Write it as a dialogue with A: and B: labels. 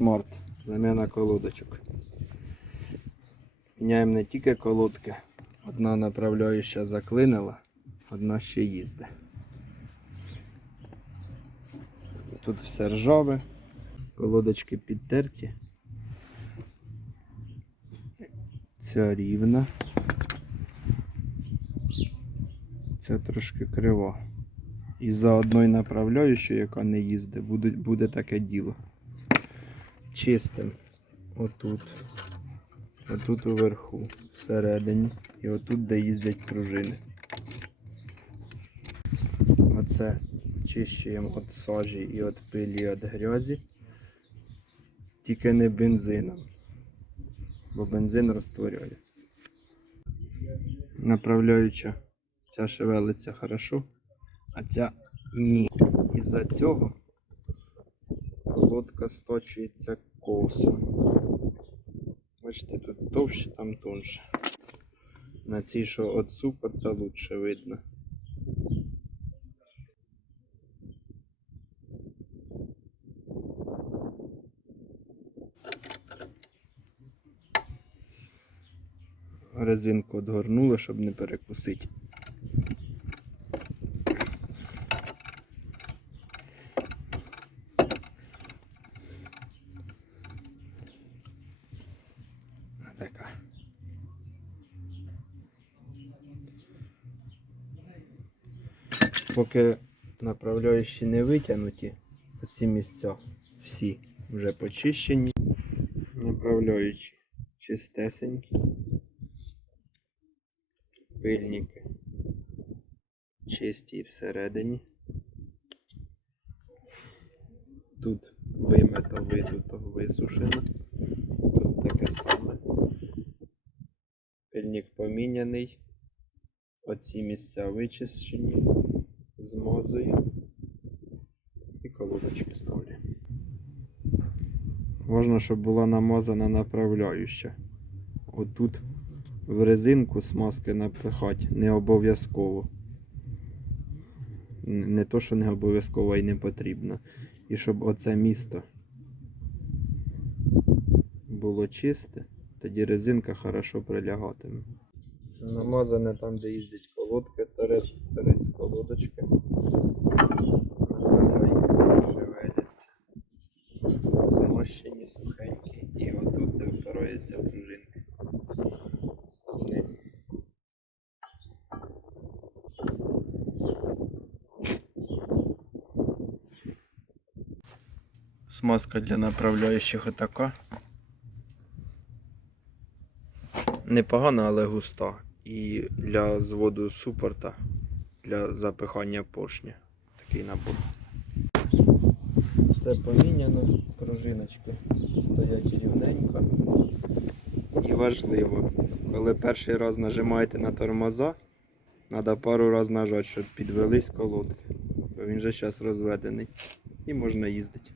A: Smart. Заміна колодочок. Міняємо не тільки колодки. Одна направляюча заклинила, одна ще їздить. Тут все ржаве, колодочки підтерті. Ця рівна. Ця трошки крива. І за одною направляючою, яка не їздить, буде, буде таке діло. Чистим. Отут. Отут уверху, всередині. І отут, де їздять пружини. Оце чищуємо від сажі і від пилі, від грязі. Тільки не бензином. Бо бензин розтворює. Направляюча ця шевелиться хорошо, а ця ні. Із-за цього колодка сточується косо. Бачите, тут товще, там тонше. На цій, що от супорта лучше видно. Резинку одгорнули, щоб не перекусити. Така. Поки направляючі не витягнуті, оці місця всі вже почищені. Направляючі чистесенькі. Пильники чисті всередині. Тут вимето, видуто, висушено. Тут таке саме. Поміняний. Оці місця вичищені, змазую і колодочки ставлю. Можна, щоб була намазана направляюча. Отут в резинку смазки напихати не обов'язково. Не то, що не обов'язково і не потрібно. І щоб оце місто було чисте, тоді резинка хорошо прилягатиме. Намазане там, де їздять колодки, торець, торець колодочки. Шевеляться. Змощені сухенькі. І отут, де впираються пружинки. Вставляємо. Смазка для направляючих отака. Непогана, але густа. І для зводу супорта, для запихання поршня. Такий набор. Все поміняно, пружиночки стоять рівненько. І важливо, коли перший раз нажимаєте на тормоза, треба пару разів нажати, щоб підвелись колодки. Бо він же зараз розведений. І можна їздити.